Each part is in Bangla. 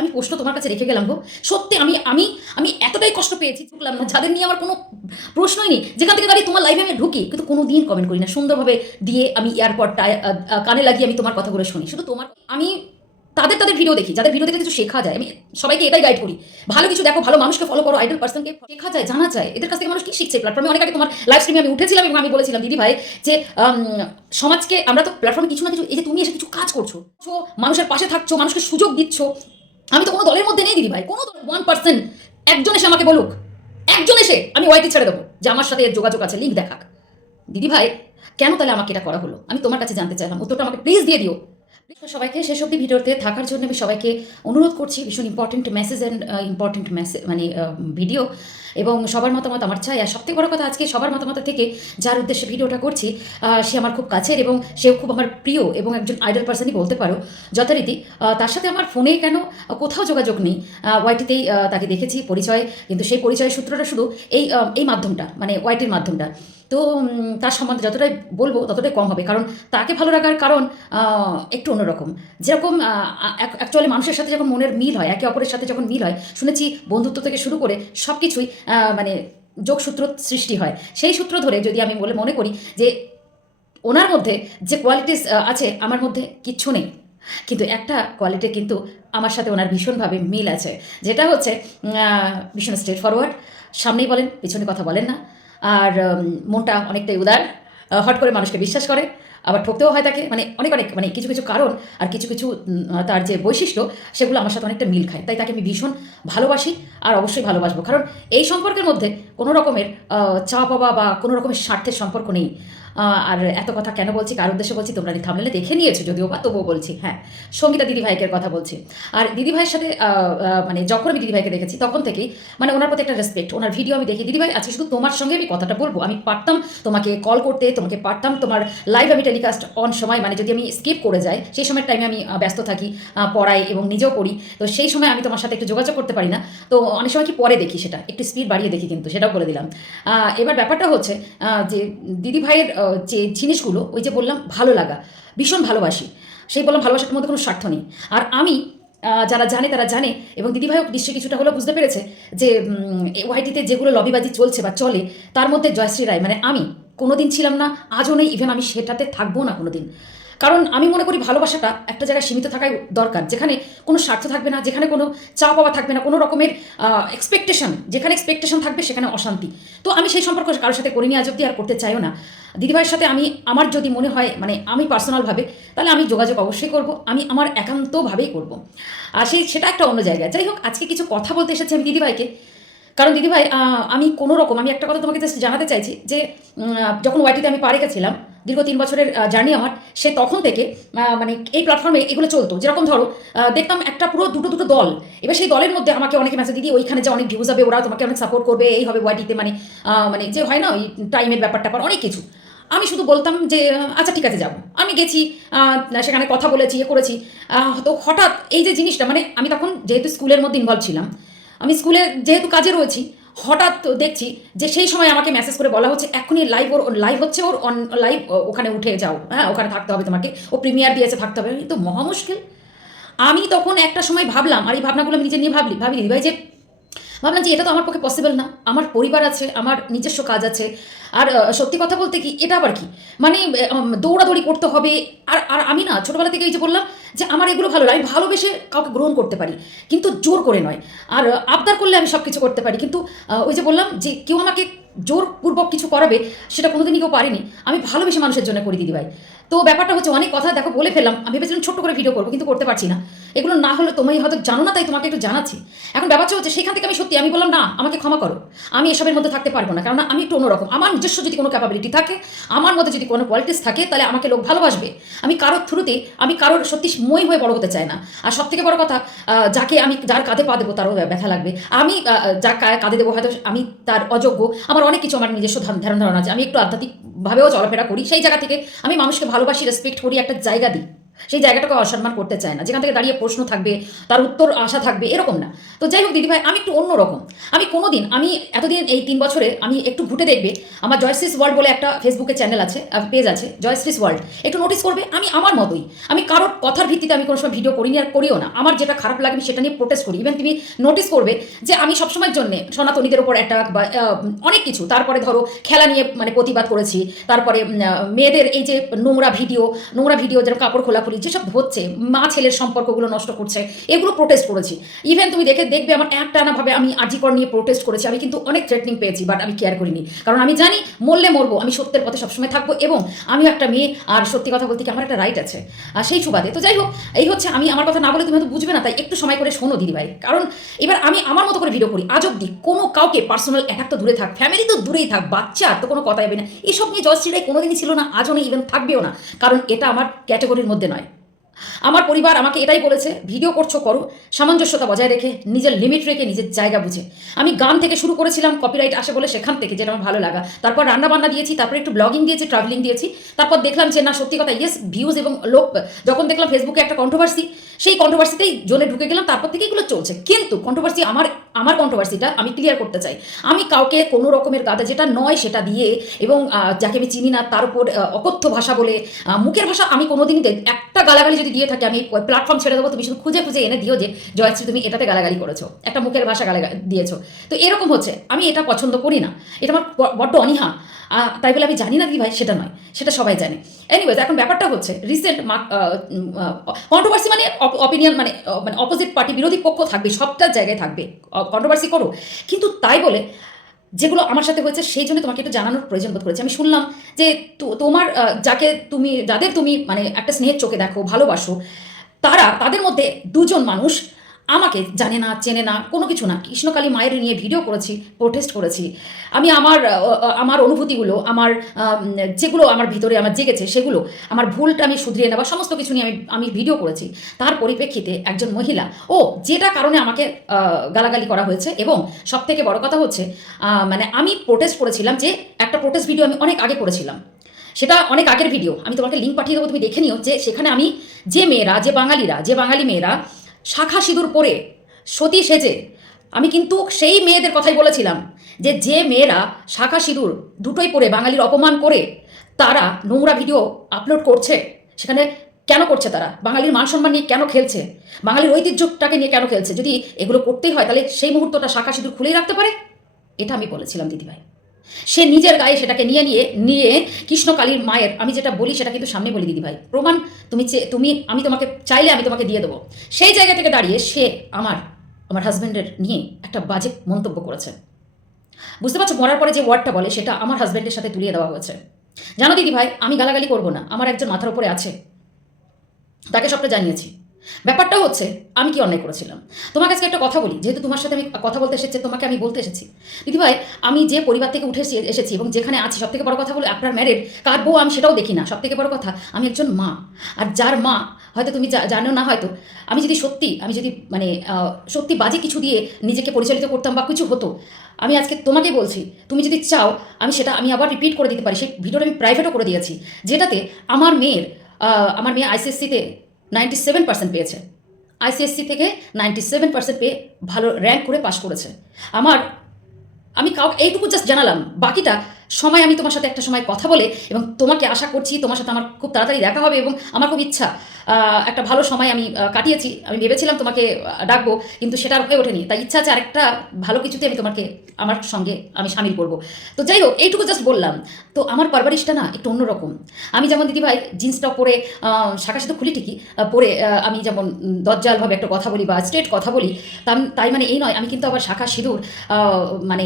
আমি প্রশ্ন তোমার কাছে রেখে গেলাম গো। সত্যি আমি আমি আমি এতটাই কষ্ট পেয়েছি ঢুকলাম না। যাদের নিয়ে আমার কোনো প্রশ্নই নেই, যেখান থেকে দাঁড়িয়ে তোমার লাইভে আমি ঢুকি, কিন্তু কোনো দিন কমেন্ট করি না। সুন্দরভাবে দিয়ে আমি এয়ারপডটা কানে লাগিয়ে আমি তোমার কথাগুলো শুনি। শুধু তোমার, আমি তাদের তাদের ভিডিও দেখি। যাদের ভিডিও দেখে কিছু শেখা যায়, আমি সবাইকে এটাই গাইড করি। ভালো কিছু দেখো, ভালো মানুষকে ফলো করো আইডল পার্সনকে শেখা যায়, জানা যায়। এদের কাছ থেকে মানুষ কি শিখছে? প্ল্যাটফর্মে অনেক আগে তোমার লাইভ স্ট্রিমে আমি উঠেছিলাম এবং আমি বলেছিলাম, দিদি ভাই, যে সমাজকে আমরা তো প্ল্যাটফর্মে কিছু না কিছু, এই যে তুমি এসে কিছু কাজ করছ, মানুষের পাশে থাকছো, মানুষকে সুযোগ দিচ্ছ আমি তো কোনো দলের মধ্যে নেই দিদি ভাই কোনো দল ওয়ান পার্সেন্ট একজন এসে আমাকে বলুক, একজন এসে আমি ওয়াইকে ছেড়ে দেবো। যে আমার সাথে এর যোগাযোগ আছে লিঙ্ক দেখাক। দিদি ভাই কেন তাহলে আমাকে এটা করা হলো? আমি তোমার কাছে জানতে চাইলাম, উত্তরটা আমাকে প্লিজ দিয়ে দিও। সবাইকে, শেষ অব্দি ভিডিওতে থাকার জন্য আমি সবাইকে অনুরোধ করছি, ভীষণ important message and important message মানে ভিডিও এবং সবার মতামত আমার চাই। আর সবথেকে বড় কথা আজকে সবার মতামত থেকে যার উদ্দেশ্যে ভিডিওটা করছি সে আমার খুব কাছের এবং সেও খুব আমার প্রিয় এবং একজন আইডল পার্সনই বলতে পারো। যথারীতি তার সাথে আমার ফোনে কেন কোথাও যোগাযোগ নেই। ওয়াইটিতেই তাকে দেখেছি, পরিচয়। কিন্তু সেই পরিচয়ের সূত্রটা শুধু এই এই মাধ্যমটা মানে ওয়াইটির মাধ্যমটা। তো তার সম্বন্ধে যতটাই বলব, ততটাই কম হবে। কারণ তাকে ভালো লাগার কারণ একটু অন্যরকম। যেরকম অ্যাকচুয়ালি মানুষের সাথে যখন মনের মিল হয়, একে অপরের সাথে যখন মিল হয়, শুনেছি বন্ধুত্ব থেকে শুরু করে সব কিছুই মানে যোগসূত্র সৃষ্টি হয়। সেই সূত্র ধরে যদি আমি বলে মনে করি যে ওনার মধ্যে যে কোয়ালিটিস আছে, আমার মধ্যে কিচ্ছু নেই। কিন্তু একটা কোয়ালিটি কিন্তু আমার সাথে ওনার ভীষণভাবে মিল আছে। যেটা হচ্ছে ভীষণ স্ট্রেট ফরওয়ার্ড সামনেই বলেন, পিছনে কথা বলেন না। আর মনটা অনেকটাই উদার। হট করে মানুষকে বিশ্বাস করে। আবার ঠকতেও হয় তাকে মানে অনেক অনেক মানে কিছু কিছু কারণ আর কিছু কিছু তার যে বৈশিষ্ট্য, সেগুলো আমার সাথে অনেকটা মিল খায়। তাই তাকে আমি ভীষণ ভালোবাসি আর অবশ্যই ভালোবাসবো। কারণ এই সম্পর্কের মধ্যে কোনো রকমের চা পাওয়া বা কোনো রকমের স্বার্থের সম্পর্ক নেই। আর এত কথা কেন বলছি? কার উদ্দেশ্যে বলছি? তোমরা থামলে দেখে নিয়েছো যদিও বা তবুও বলছি। হ্যাঁ সঙ্গীতা দিদি ভাইকের কথা বলছি। আর দিদি ভাইয়ের সাথে মানে যখন আমি দিদি ভাইকে দেখেছি তখন থেকেই মানে ওনার প্রতি একটা রেসপেক্ট ওনার ভিডিও আমি দেখি। দিদি ভাই আজকে শুধু তোমার সঙ্গে আমি কথাটা বলব। আমি পারতাম তোমাকে কল করতে তোমাকে পারতাম তোমার লাইভ আমি টেলিকাস্ট অন সময় মানে যদি আমি স্কিপ করে যাই সেই সময়ের টাইমে আমি ব্যস্ত থাকি পড়াই এবং নিজেও পড়ি। তো সেই সময় আমি তোমার সাথে একটু যোগাযোগ করতে পারি না। তো অনেক সময় কি পরে দেখি সেটা একটু স্পিড বাড়িয়ে দেখি কিন্তু সেটাও বলে দিলাম। এবার ব্যাপারটা হচ্ছে যে দিদি ভাইয়ের আহ, যে জিনিসগুলো, ওই যে বললাম ভালো লাগা, ভীষণ ভালোবাসি। সেই বললাম ভালোবাসার মধ্যে কোনো স্বার্থ নেই। আর আমি যারা জানে তারা জানে, এবং দিদিভাইও নিশ্চয়ই কিছুটা হলেও বুঝতে পেরেছে যে ওয়াইটিতে যেগুলো লবিবাজি চলছে বা চলে, তার মধ্যে জয়শ্রী রায় মানে আমি, কোনোদিন ছিলাম না, আজও নেই ইভেন আমি সেটাতে থাকব না কোনোদিন। কারণ আমি মনে করি ভালোবাসাটা একটা জায়গায় সীমিত থাকাই দরকার, যেখানে কোনো স্বার্থ থাকবে না, যেখানে কোনো চা পাওয়া থাকবে না, কোনো রকমের এক্সপেকটেশন যেখানে এক্সপেকটেশন থাকবে সেখানে অশান্তি। তো আমি সেই সম্পর্ক কারোর সাথে করিনি আজ অব্দি আর করতে চাইও না। দিদিভাইয়ের সাথে আমি, আমার যদি মনে হয় মানে আমি পার্সোনালভাবে তাহলে আমি যোগাযোগ অবশ্যই করব, আমি আমার একান্তভাবেই করব। আর সেই, সেটা একটা অন্য জায়গায়। যাই হোক, আজকে কিছু কথা বলতে এসেছি আমি দিদিভাইকে। কারণ দিদিভাই আমি কোনো রকম, আমি একটা কথা তোমাকে জাস্ট জানাতে চাইছি যে যখন ওয়াইটিতে আমি পা রেখেছিলাম দীর্ঘ তিন বছরের জার্নি আমার, সে তখন থেকে মানে এই প্ল্যাটফর্মে এগুলো চলতো। যেরকম ধরো দেখতাম একটা পুরো দুটো দুটো দল। এবার সেই দলের মধ্যে আমাকে অনেকে মেসেজ দিদি, ওইখানে যে অনেক ভিউজ হবে, ওরা তোমাকে অনেক সাপোর্ট করবে, এই হবে ওয়াইটিতে মানে মানে যে হয় না, ওই টাইমের ব্যাপারটা পর অনেক কিছু। আমি শুধু বলতাম যে আচ্ছা ঠিক আছে, যাব। আমি গেছি সেখানে কথা বলেছি ইয়ে করেছি। তো হঠাৎ এই যে জিনিসটা মানে আমি তখন যেহেতু স্কুলের মধ্যে ইনভলভ ছিলাম স্কুলে যেহেতু কাজে রয়েছি, হঠাৎ দেখছি যে সেই সময় আমাকে মেসেজ করে বলা হচ্ছে, এখনই লাইভ ওর লাইভ হচ্ছে ওর অন লাইভ ওখানে উঠে যাও। হ্যাঁ ওখানে থাকতে হবে তোমাকে। ও প্রিমিয়ার দিয়েছে থাকতে হবে। কিন্তু তো মহা মুশকিল। আমি তখন একটা সময় ভাবলাম, আর এই ভাবনাগুলো আমি নিজে নিয়ে ভাবলি ভাবি ভাই যে ভাবলাম যে এটা তো আমার পক্ষে পসিবল না। আমার পরিবার আছে, আমার নিজস্ব কাজ আছে। আর সত্যি কথা বলতে কি, এটা আবার কি? মানে দৌড়াদৌড়ি করতে হবে। আর আর আমি না, ছোটোবেলা থেকে এই যে বললাম যে আমার এগুলো ভালো লাগে। আমি ভালোবেসে কাউকে গ্রহণ করতে পারি, কিন্তু জোর করে নয়। আর আবদার করলে আমি সব কিছু করতে পারি। কিন্তু ওই যে বললাম যে কেউ আমাকে জোরপূর্বক কিছু করাবে, সেটা কোনোদিনই কেউ পারিনি। আমি ভালোবেসে মানুষের জন্য করি, দিদিভাই। তো ব্যাপারটা হচ্ছে অনেক কথা দেখো বলে ফেললাম। আমি ভেবেছিলাম ছোট্ট করে ভিডিও করব, কিন্তু করতে পারছি না। এগুলো না হলে তুমি হয়তো জানো না, তাই তোমাকে একটু জানাচ্ছি। এখন ব্যাপারটা হচ্ছে সেখান থেকে আমি সত্যি, আমি বললাম, না, আমাকে ক্ষমা করো। আমি এসবের মধ্যে থাকতে পারব না কারণ আমি একটু অন্যরকম। আমার নিজস্ব যদি কোনো ক্যাপাবিলিটি থাকে, আমার মধ্যে যদি কোনো কোয়ালিটিস থাকে, তাহলে আমাকে লোক ভালোবাসবে। আমি কারোর থ্রুতে, আমি কারোর সত্যি মই হয়ে বড় হতে চাই না। আর সব থেকে বড় কথা যাকে আমি যার কাঁধে পা দেবো, তারও ব্যথা লাগবে। আমি কা- কাঁধে দেবো, হয়তো আমি তার অযোগ্য। আমার অনেক কিছু আমার নিজস্ব ধান- ধারণা ধারণা আছে। আমি একটু আধ্যাত্মিকভাবেও চলাফেরা করি সেই জায়গা থেকে আমি মানুষকে ভালোবাসি রেসপেক্ট করি একটা জায়গা দিই। সেই জায়গাটাকে অসম্মান করতে চায় না। যেখান থেকে দাঁড়িয়ে প্রশ্ন থাকবে, তার উত্তর আশা থাকবে, এরকম না। তো যাই হোক, দিদিভাই, আমি একটু অন্যরকম আমি কোনোদিন, আমি এতদিন এই তিন বছরে আমি একটু ঘুটে দেখবে, আমার জয়শ্রীস ওয়ার্ল্ড বলে একটা ফেসবুকে চ্যানেল আছে পেজ আছে জয়শ্রীস ওয়ার্ল্ড একটু নোটিস করবে, আমি আমার মতোই। আমি কারোর কথার ভিত্তিতে আমি কোনো সময় ভিডিও করিনি আর করিও না। আমার যেটা খারাপ লাগে, আমি সেটা নিয়ে প্রোটেস্ট করি। ইভেন তুমি নোটিস করবে যে আমি সবসময়ের জন্য সনাতনীদের ওপর অ্যাটাক বা অনেক কিছু, তারপরে ধরো খেলা নিয়ে মানে প্রতিবাদ করেছি, তারপরে মেয়েদের এই যে নোংরা ভিডিও নোংরা ভিডিও যেরকম কাপড় খোলাখুলি যেসব হচ্ছে, মা ছেলের সম্পর্কগুলো নষ্ট করছে, এগুলো প্রোটেস্ট করেছি। ইভেন তুমি দেখে দেখবে আমার একটানাভাবে আমি আজিকর নিয়ে প্রোটেস্ট করেছি, আমি কিন্তু অনেক থ্রেটনিং পেয়েছি বাট আমি কেয়ার করিনি। কারণ আমি জানি মরলে মরবো, আমি সত্যের পথে সবসময় থাকব এবং আমি একটা মেয়ে, আর সত্যি কথা বলতে কি আমার একটা রাইট আছে। আর সেই সুবাদে, তো যাই হোক, এই হচ্ছে আমি আমার কথা না বলে তুমি হয়তো বুঝবে না, তাই একটু সময় করে শোনো দিদিভাই। কারণ এবার আমি আমার মতো করে ভিডিও করি, আজ অব্দি কোনো কাউকে পার্সোনাল অ্যাটাক তো দূরে থাক ফ্যামিলি তো দূরেই থাক, বাচ্চা তো কোনো কথা হবে না। এসব নিয়ে জয়শ্রীরাই কোনোদিনই ছিল না, আজও নেই ইভেন থাকবেও না। কারণ এটা আমার ক্যাটাগরির মধ্যে নয়। আমার পরিবার আমাকে এটাই বলেছে, ভিডিও করছ, করো। সামঞ্জস্যতা বজায় রেখে নিজের লিমিট রেখে নিজের জায়গা বুঝে। আমি গান থেকে শুরু করেছিলাম কপিরাইট আসে বলে সেখান থেকে যেটা আমার ভালো লাগা। তারপর রান্নাবান্না দিয়েছি, তারপর একটু ব্লগিং দিয়েছি ট্রাভেলিং দিয়েছি। তারপর দেখলাম যে, না, সত্যি কথা ইয়েস ভিউজ এবং লোক। যখন দেখলাম ফেসবুকে একটা কন্ট্রোভার্সি সেই কন্ট্রোভার্সিতেই জোনে ঢুকে গেলাম, তারপর থেকে এগুলো চলছে। কিন্তু কন্ট্রোভার্সি আমার আমার কন্ট্রোভার্সিটা আমি ক্লিয়ার করতে চাই। আমি কাউকে কোনো রকমের গাদা যেটা নয় সেটা দিয়ে এবং যাকে আমি চিনি না, তার উপর অকথ্য ভাষা বলে মুখের ভাষা আমি কোনোদিনই একটা গালাগালি যদি দিয়ে থাকে, আমি প্ল্যাটফর্ম ছেড়ে দেবো, তুমি শুধু খুঁজে খুঁজে এনে দিও যে, জয়শ্রী, তুমি এটাতে গালাগালি করেছ। একটা মুখের ভাষা গালা দিয়েছ। তো এরকম হচ্ছে। আমি এটা পছন্দ করি না। এটা আমার বড্ড অনীহা। তাই বলে আমি জানি না দিদি ভাই, সেটা নয়। সেটা সবাই জানে। এনিওয়েজ এখন ব্যাপারটা হচ্ছে রিসেন্ট কন্ট্রোভার্সি মানে অপিনিয়ন মানে মানে অপোজিট পার্টি বিরোধী পক্ষ থাকবে, সবটা জায়গায় থাকবে। কন্ট্রোভার্সি করো। কিন্তু তাই বলে, যেগুলো আমার সাথে হয়েছে, সেই জন্য তোমাকে একটু জানানোর প্রয়োজন বোধ করেছে। আমি শুনলাম যে তোমার যাকে তুমি, যাদের তুমি মানে একটা স্নেহের চোখে দেখো, ভালোবাসো, তারা, তাদের মধ্যে দুজন মানুষ আমাকে জানে না, চেনে না, কোনো কিছু না। কৃষ্ণকালী মায়ের নিয়ে ভিডিও করেছি প্রোটেস্ট করেছি। আমি আমার আমার অনুভূতিগুলো, আমার যেগুলো আমার ভিতরে আমার জেগেছে, সেগুলো, আমার ভুলটা আমি শুধরিয়ে নেওয়া, সমস্ত কিছু নিয়ে আমি আমি ভিডিও করেছি। তার পরিপ্রেক্ষিতে একজন মহিলা, ও যেটা কারণে আমাকে গালাগালি করা হয়েছে এবং সব থেকে বড় কথা হচ্ছে মানে আমি প্রোটেস্ট করেছিলাম যে একটা প্রোটেস্ট ভিডিও আমি অনেক আগে করেছিলাম। সেটা অনেক আগের ভিডিও আমি তোমাকে লিঙ্ক পাঠিয়ে দেবো, তুমি দেখে নিও যে সেখানে আমি যে মেয়েরা, যে বাঙালিরা, যে বাঙালি মেয়েরা শাখা সিঁদুর পরে সতী সেজে, আমি কিন্তু সেই মেয়েদের কথাই বলেছিলাম যে যে মেয়েরা শাখা সিঁদুর দুটোই পরে বাঙালির অপমান করে, তারা নোংরা ভিডিও আপলোড করছে। সেখানে কেন করছে তারা? বাঙালির মান সম্মান নিয়ে কেন খেলছে? বাঙালির ঐতিহ্যটাকে নিয়ে কেন খেলছে? যদি এগুলো করতেই হয়, তাহলে সেই মুহূর্তটা শাখা সিঁদুর খুলেই রাখতে পারে? এটা আমি বলেছিলাম, দিদিভাই। সে নিজের গায়ে সেটাকে নিয়ে নিয়ে নিয়ে কৃষ্ণকালীর মায়ের, আমি যেটা বলি সেটা কিন্তু সামনে বলি দিদি ভাই প্রমাণ, তুমি তুমি, আমি তোমাকে চাইলে আমি তোমাকে দিয়ে দেবো। সেই জায়গা থেকে দাঁড়িয়ে সে আমার আমার হাজব্যান্ডের নিয়ে একটা বাজে মন্তব্য করেছে। বুঝতে পারছ? মরার পরে যে ওয়ার্ডটা বলে সেটা আমার হাজব্যান্ডের সাথে তুলিয়ে দেওয়া হয়েছে। জানো দিদি ভাই আমি গালাগালি করব না। আমার একজন মাথার উপরে আছে। তাকে সবটা জানিয়েছি। ব্যাপারটা হচ্ছে, আমি কি অন্যায় করেছিলাম? তোমার কাছে একটা কথা বলি, যেহেতু তোমার সাথে আমি কথা বলতে এসেছি, তোমাকে আমি বলতে এসেছি। দিদি ভাই আমি যে পরিবার থেকে উঠে এসেছি এবং যেখানে আছি সব থেকে বড় কথা বলে আপনার ম্যারেড কার বউ আমি সেটাও দেখি না। সব থেকে বড় কথা, আমি একজন মা। আর যার মা, হয়তো তুমি জানো না হয়তো, আমি যদি সত্যি, আমি যদি মানে সত্যি বাজে কিছু দিয়ে নিজেকে পরিচালিত করতাম বা কিছু হতো, আমি আজকে তোমাকে বলছি, তুমি যদি চাও, আমি সেটা, আমি আবার রিপিট করে দিতে পারি। সেই ভিডিওটা আমি প্রাইভেটও করে দিয়েছি, যেটাতে আমার মেয়ের আমার মেয়ে আইসিএসসিতে নাইনটি সেভেন পার্সেন্ট পেয়েছে। আইসিএসসি থেকে নাইনটি সেভেন পার্সেন্ট পেয়ে ভালো র্যাঙ্ক করে পাশ করেছে। আমার, আমি কাউকে এইটুকু জাস্ট জানালাম, বাকিটা সময় আমি তোমার সাথে একটা সময় কথা বলে এবং তোমাকে আশা করছি তোমার সাথে আমার খুব তাড়াতাড়ি দেখা হবে এবং আমার খুব ইচ্ছা একটা ভালো সময় আমি কাটিয়েছি। আমি ভেবেছিলাম তোমাকে ডাকবো, কিন্তু সেটা আর হয়ে ওঠেনি। তাই ইচ্ছা আছে আরেকটা ভালো কিছুতে আমি তোমাকে, আমার সঙ্গে আমি সামিল করব। তো যাই হোক, এইটুকু জাস্ট বললাম। তো আমার পারবারিশটা না একটু অন্যরকম। আমি যেমন দিদিভাই জিন্সটা পরে শাখা সাথে খুলি ঠিকই পরে আমি যেমন দজ্জালভাবে একটা কথা বলি বা স্ট্রেট কথা বলি তাই মানে এই নয়। আমি কিন্তু আবার শাখা সিঁদুর মানে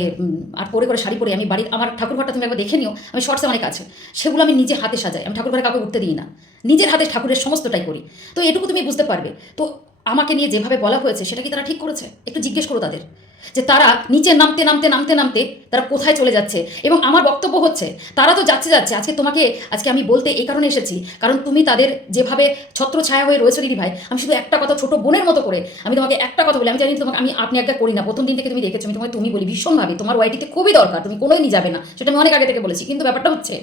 আর পরে করে শাড়ি পরে আমি বাড়ির, আমার ঠাকুরঘরটা তুমি একবার দেখে নিও, আমি শর্টসে অনেক আছে। সেগুলো আমি নিজে হাতে সাজাই, আমি ঠাকুর কাউকে উঠতে দিই না। নিজের হাতে ঠাকুরের সমস্তটাই করি। তো এটুকু তুমি বুঝতে পারবে। তো আমাকে নিয়ে যেভাবে বলা হয়েছে, সেটা কি তারা ঠিক করেছে? একটু জিজ্ঞেস করো তাদের। যে তারা নিচে নামতে নামতে নামতে নামতে তারা কোথায় চলে যাচ্ছে? এবং আমার বক্তব্য হচ্ছে, তারা তো যাচ্ছে যাচ্ছে। আজকে তোমাকে, আজকে আমি বলতে এই কারণে এসেছি, কারণ তুমি তাদের যেভাবে ছত্র ছায়া হয়ে রয়েছে দিদি ভাই, আমি শুধু একটা কথা ছোট বোনের মতো করে, আমি তোমাকে একটা কথা বলি, আমি জানি তোমাকে, আমি আপনি একটা করি না। প্রথম দিন থেকে তুমি দেখেছ, আমি তোমাকে তুমি বলি ভীষণভাবে, তোমার ওয়াইটিতে খুবই দরকার, তুমি কোনোই নিয়ে যাবে না, সেটা আমি অনেক আগে থেকে বলেছি। কিন্তু ব্যাপারটা হচ্ছে,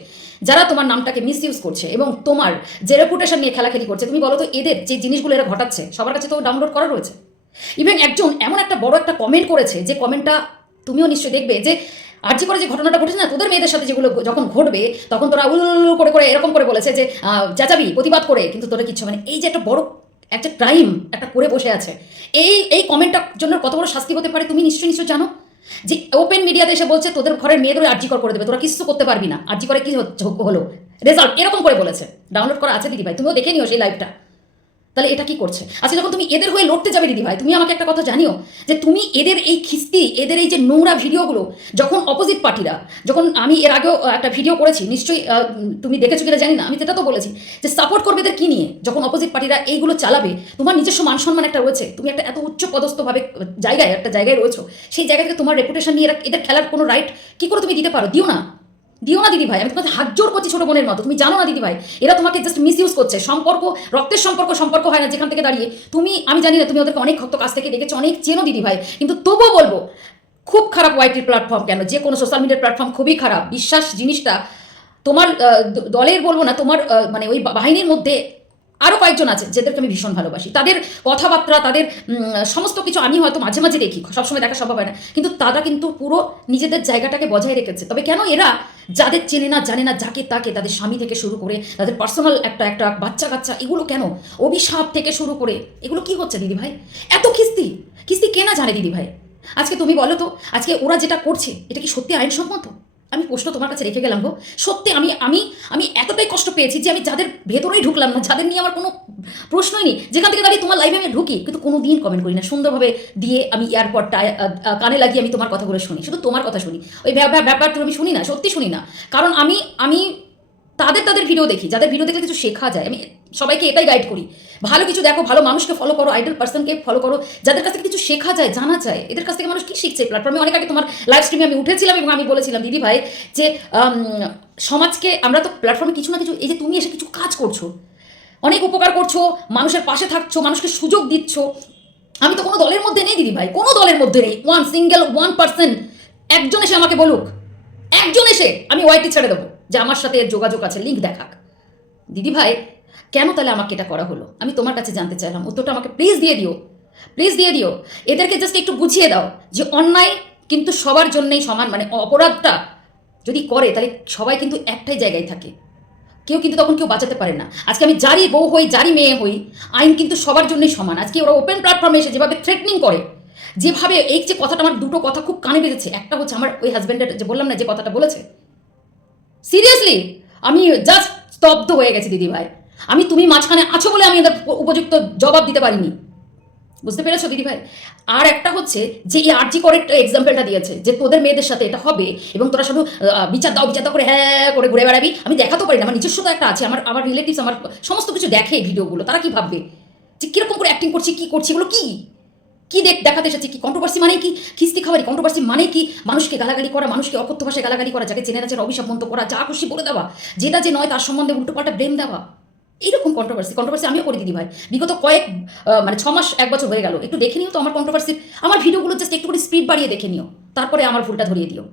যারা তোমার নামটাকে মিস ইউজ করছে এবং তোমার যে রেপুটেশন নিয়ে খেলাখেলি করছে, তুমি বলো তো এদের যে জিনিসগুলো এরা ঘটাচ্ছে, সবার কাছে তো ডাউনলোড করা রয়েছে? ইভেন একজন এমন একটা বড় একটা কমেন্ট করেছে, যে কমেন্টটা তুমিও নিশ্চয়ই দেখবে, যে আর যে করে যে ঘটনাটা ঘটেছে না, তোদের মেয়েদের সাথে যেগুলো যখন ঘটবে, তখন তোরা উল্লু করে করে এরকম করে বলেছে যে চেঁচাবি প্রতিবাদ করে, কিন্তু তোরা কিচ্ছু মানে এই যে একটা বড়, একটা ক্রাইম একটা করে বসে আছে। এই এই কমেন্টটার জন্য কত বড় শাস্তি হতে পারে তুমি নিশ্চয়ই নিশ্চয়ই জানো? যে ওপেন মিডিয়াতে এসে বলছে, তোদের ঘরের মেয়েদের আর্জিকর করে দেবে, তোরা কিছু করতে পারবি না, আর্জি করে কি হলো। রেজাল্ট এরকম করে বলেছে। ডাউনলোড করা আছে দিদি ভাই, তুমিও দেখে নিও সেই লাইভটা তাহলে এটা কি করছে? আজকে যখন তুমি এদের হয়ে লড়তে যাবে দিদি ভাই, তুমি আমাকে একটা কথা জানিও যে তুমি এদের এই খিস্তি, এদের এই যে নোংরা ভিডিওগুলো, যখন অপোজিট পার্টিরা যখন আমি এর আগেও একটা ভিডিও করেছি, নিশ্চয়ই তুমি দেখেছ কিনা জানি না, আমি সেটা তো বলেছি যে সাপোর্ট করবে এদের কি নিয়ে? যখন অপোজিট পার্টিরা এইগুলো চালাবে, তোমার নিজস্ব মান সম্মান একটা রয়েছে, তুমি একটা এত উচ্চ পদস্থভাবে জায়গায়, একটা জায়গায় রয়েছো, সেই জায়গা থেকে তোমার রেপুটেশন নিয়ে এদের খেলার কোনো রাইট কি করে তুমি দিতে পারো? দিও না। দিও না দিদি ভাই, আমি তোমাকে হাত জোর করছি ছোট বোনের মতো। তুমি জানো না দিদি ভাই, এরা তোমাকে জাস্ট মিসইউজ করছে। সম্পর্ক, রক্তের সম্পর্ক সম্পর্ক হয় না যেখান থেকে দাঁড়িয়ে। তুমি, আমি জানি না তুমি ওদেরকে অনেক ভক্ত কাছ থেকে দেখেছ, অনেক চেনো দিদি ভাই, কিন্তু তবুও বলব, খুব খারাপ ওয়াইটির প্ল্যাটফর্ম কেন? যে কোনো সোশ্যাল মিডিয়ার প্ল্যাটফর্ম খুবই খারাপ। বিশ্বাস, জিনিসটা তোমার দলের বলব না, তোমার মানে ওই বাহিনীর মধ্যে আরও কয়েকজন আছে যাদেরকে আমি ভীষণ ভালোবাসি। তাদের কথাবার্তা, তাদের সমস্ত কিছু আমি হয়তো মাঝে মাঝে দেখি, সবসময় দেখা সম্ভব হয় না। কিন্তু তারা কিন্তু পুরো নিজেদের জায়গাটাকে বজায় রেখেছে। তবে কেন এরা যাদের চেনে না, জানে না, যাকে তাকে, তাদের স্বামী থেকে শুরু করে, তাদের পার্সোনাল একটা একটা বাচ্চা, কাচ্চা, এগুলো কেন? অভিশাপ থেকে শুরু করে, এগুলো কি হচ্ছে দিদি ভাই? এত কিস্তি কিস্তি কে না জানে দিদি ভাই? আজকে তুমি বলো তো, আজকে ওরা যেটা করছে, এটা কি সত্যি আইনসম্মত? আমি প্রশ্ন তোমার কাছে রেখে গেলাম গো। সত্যি আমি আমি আমি এতটাই কষ্ট পেয়েছি যে আমি যাদের ভেতরেই ঢুকলাম না, যাদের নিয়ে আমার কোনো প্রশ্নই নেই, যেখান থেকে দাঁড়িয়ে তোমার লাইভে আমি ঢুকি, কিন্তু কোনো দিন কমেন্ট করি না। সুন্দরভাবে দিয়ে আমি এয়ারপডটা কানে লাগিয়ে আমি তোমার কথাগুলো শুনি, শুধু তোমার কথা শুনি। ওই ব্যা- ব্যা- ব্যাপারটা আমি শুনি না, সত্যি শুনি না। কারণ আমি আমি তাদের তাদের ভিডিও দেখি, যাদের ভিডিও দেখলে কিছু শেখা যায়, আমি সবাইকে এটাই গাইড করি। ভালো কিছু দেখো, ভালো মানুষকে ফলো করো আইডল পার্সনকে ফলো করো, যাদের কাছ থেকে কিছু শেখা যায়, জানা যায়, এদের কাছ থেকে মানুষ কি শিখছে? প্ল্যাটফর্মে অনেক আগে তোমার লাইভ স্ট্রিমে আমি উঠেছিলাম এবং আমি বলেছিলাম, দিদি ভাই, যে সমাজকে আমরা তো প্ল্যাটফর্মে কিছু না কিছু, এই যে তুমি এসে কিছু কাজ করছ, অনেক উপকার করছ, মানুষের পাশে থাকছো, মানুষকে সুযোগ দিচ্ছ, আমি তো কোনো দলের মধ্যে নেই, দিদি ভাই, কোনো দলের মধ্যে নেই ওয়ান সিঙ্গেল ওয়ান পার্সেন্ট একজন এসে আমাকে বলুক, একজন এসে আমি ওয়াইটি ছেড়ে দেবো, যে আমার সাথে যোগাযোগ আছে লিঙ্ক দেখাক। দিদি ভাই কেন তাহলে আমাকে এটা করা হলো? আমি তোমার কাছে জানতে চাইলাম। উত্তরটা আমাকে প্লিজ দিয়ে দিও। প্লিজ দিয়ে দিও। এদেরকে জাস্ট একটু বুঝিয়ে দাও যে অন্যায় কিন্তু সবার জন্যই সমান মানে অপরাধটা যদি করে, তাহলে সবাই কিন্তু একটাই জায়গায় থাকে। কেউ কিন্তু তখন কেউ বাঁচাতে পারে না। আজকে আমি যারই বউ হই যারই মেয়ে হই, আইন কিন্তু সবার জন্যই সমান। আজকে ওরা ওপেন প্ল্যাটফর্মে এসে যেভাবে থ্রেটনিং করে, যেভাবে এই যে কথাটা আমার দুটো কথা খুব কানে বেজেছে, একটা হচ্ছে আমার ওই হাজব্যান্ডের যে বললাম না যে কথাটা বলেছে। সিরিয়াসলি আমি জাস্ট স্তব্ধ হয়ে গেছি দিদি ভাই আমি তুমি মাঝখানে আছো বলে আমি এদের উপযুক্ত জবাব দিতে পারিনি। বুঝতে পেরেছ, দিদি ভাই? আর একটা হচ্ছে যে এই আরজি করে এক্সাম্পলটা দিয়েছে যে তোদের মেয়েদের সাথে এটা হবে এবং তোরা শুধু বিচার দাও বিচার দাও করে হ্যাঁ করে ঘুরে বেড়াবি। আমি দেখাতেও পারি না, আমার নিজস্ব তো একটা আছে, আমার আমার রিলেটিভস আমার সমস্ত কিছু দেখে ভিডিওগুলো, তারা কি ভাববে? যে কীরকম করে অ্যাক্টিং করছি, কি করছি, এগুলো কি? কি দেখ, দেখাতে এসেছে কি? কন্ট্রোভার্সি মানে কি? খিস্তি খাবারি কন্ট্রোভার্সি মানে কি? মানুষকে গালাগালি করা, মানুষকে অকথ্য ভাষায় গালাগালি করা, যাকে চেনে চেনে অভিশাপ মন্ত করা, যা খুশি বলে দেওয়া, যেটা যে নয় তার সম্বন্ধে উল্টোপাল্টা ব্রেম দেওয়া। এইরকম কন্ট্রোভার্সি কন্ট্রোভার্সি আমিও করি দিদি ভাই। বিগত কয়েক মানে ছ মাস, এক বছর হয়ে গেল। একটু দেখে নিও তো আমার কন্ট্রোভার্সি আমার ভিডিওগুলো জাস্ট একটু করে স্পিড বাড়িয়ে দেখে নিও। তারপরে আমার ভুলটা ধরিয়ে দিও।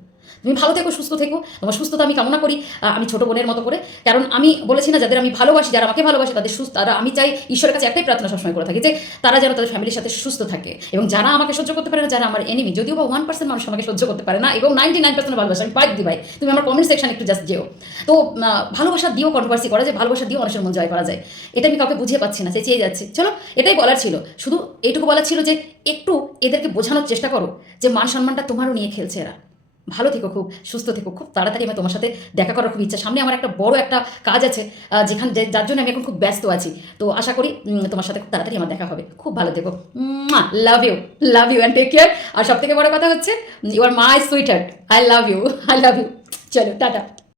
তুমি ভালো থেকো, সুস্থ থেকো। তোমার সুস্থতা আমি কামনা করি আমি ছোট বোনের মতো করে। কারণ আমি বলেছি না, যাদের আমি ভালোবাসি, যারা আমাকে ভালোবাসে, তাদের সুস্থ তারা আমি চাই ঈশ্বরের কাছে একটাই প্রার্থনা সবসময় করে থাকি যে, তারা যেন তাদের ফ্যামিলির সাথে সুস্থ থাকে। এবং যারা আমাকে সহ্য করতে পারে না, যারা আমার এনিমি যদিও বা ওয়ান পার্সেন্ট মানুষ আমাকে সহ্য করতে পারে না, এবং নাইনটি নাইন পার্সেন্ট ভালোবাসা আমি পাই দিদি ভাই। তুমি আমার কমেন্ট সেকশন একটু জাস্ট যেও। তো ভালোবাসা দিয়েও কন্ট্রোভার্সি করা যায়, ভালোবাসা দিয়েও মানুষের মন জয় করা যায়। এটা আমি কাউকে বুঝিয়ে পাচ্ছি না চেয়ে যাচ্ছে। চলো, এটাই বলার ছিল। শুধু এইটুকু বলার ছিল যে, একটু এদেরকে বোঝানোর চেষ্টা করো যে মান সম্মানটা তোমারও নিয়ে খেলছে এরা। ভালো থেকো, খুব সুস্থ থেকো, খুব তাড়াতাড়ি আমি তোমার সাথে দেখা করার খুব ইচ্ছা। সামনে আমার একটা বড় একটা কাজ আছে যেখানে যার জন্য আমি এখন খুব ব্যস্ত আছি। তো আশা করি তোমার সাথে খুব তাড়াতাড়ি আমার দেখা হবে। খুব ভালো থেকো। Love you love you and take care আর সব থেকে বড় কথা হচ্ছে you are my sweeter I love you I love you চলো, টাটা।